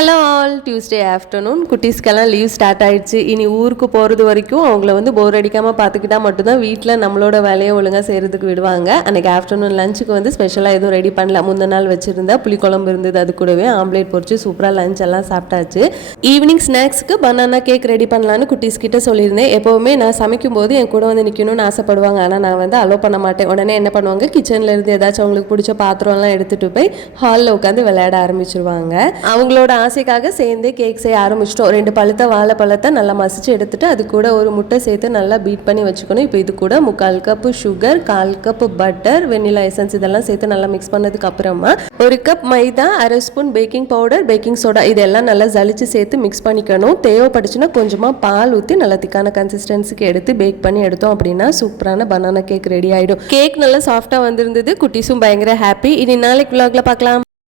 Hello all, Tuesday afternoon. குட்டீஸ்க்கெல்லாம் leave start ஆகிடுச்சு. இனி ஊருக்கு போகிறது வரைக்கும் அவங்கள போர் அடிக்காமல் பார்த்துக்கிட்டா மட்டும்தான் வீட்டில் நம்மளோட வேலையை ஒழுங்காக செய்கிறதுக்கு விடுவாங்க. அன்றைக்கி ஆஃப்டர்நூன் லஞ்சுக்கு ஸ்பெஷலாக எதுவும் ரெடி பண்ணல. முந்தின நாள் வச்சுருந்தா புளிக்குழம்பு இருந்தது, அது கூடவே ஆம்லேட் பொரிச்சு சூப்பராக லஞ்ச் எல்லாம் சாப்பிட்டாச்சு. ஈவினிங் ஸ்நாக்ஸுக்கு பனானா கேக் ரெடி பண்ணலான்னு குட்டீஸ் கிட்ட சொல்லியிருந்தேன். எப்போவுமே நான் சமைக்கும் போது என் கூட நிற்கணும்னு ஆசைப்படுவாங்க. ஆனால் நான் அலோ பண்ண மாட்டேன். உடனே என்ன பண்ணுவாங்க, கிச்சனில் இருந்து ஏதாச்சும் அவங்களுக்கு பிடிச்ச பாத்திரம்லாம் எடுத்துகிட்டு போய் ஹாலில் உட்காந்து விளையாட ஆரம்பிச்சிருவாங்க. அவங்களோட ஆசைக்காக சேர்ந்தே கேக் செய்ய ஆரம்பிச்சிட்டோம். 2 பழுத்த வாழைப்பழத்தை நல்லா மசிச்சு எடுத்துட்டு அது கூட ஒரு முட்டை சேர்த்து நல்லா பீட் பண்ணி வச்சுக்கணும். இப்போ இது கூட 3/4 cup sugar, 1/4 cup butter, vanilla essence இதெல்லாம் சேர்த்து நல்லா மிக்ஸ் பண்ணதுக்கு அப்புறமா 1 கப் மைதா, 1/2 spoon baking powder, baking soda இதெல்லாம் நல்லா ஜலிச்சு சேர்த்து மிக்ஸ் பண்ணிக்கணும். தேவைப்பட்டுச்சுன்னா கொஞ்சமாக பால் ஊற்றி நல்லா திக்கான கன்சிஸ்டன்சிக்கு எடுத்து பேக் பண்ணி எடுத்தோம் அப்படின்னா சூப்பரான பனானா கேக் ரெடி ஆகிடும். கேக் நல்லா சாஃப்டாக வந்திருந்தது. குட்டீஸும் பயங்கர ஹாப்பி. இனி நாளைக்கு vlogல பார்க்கலாம்.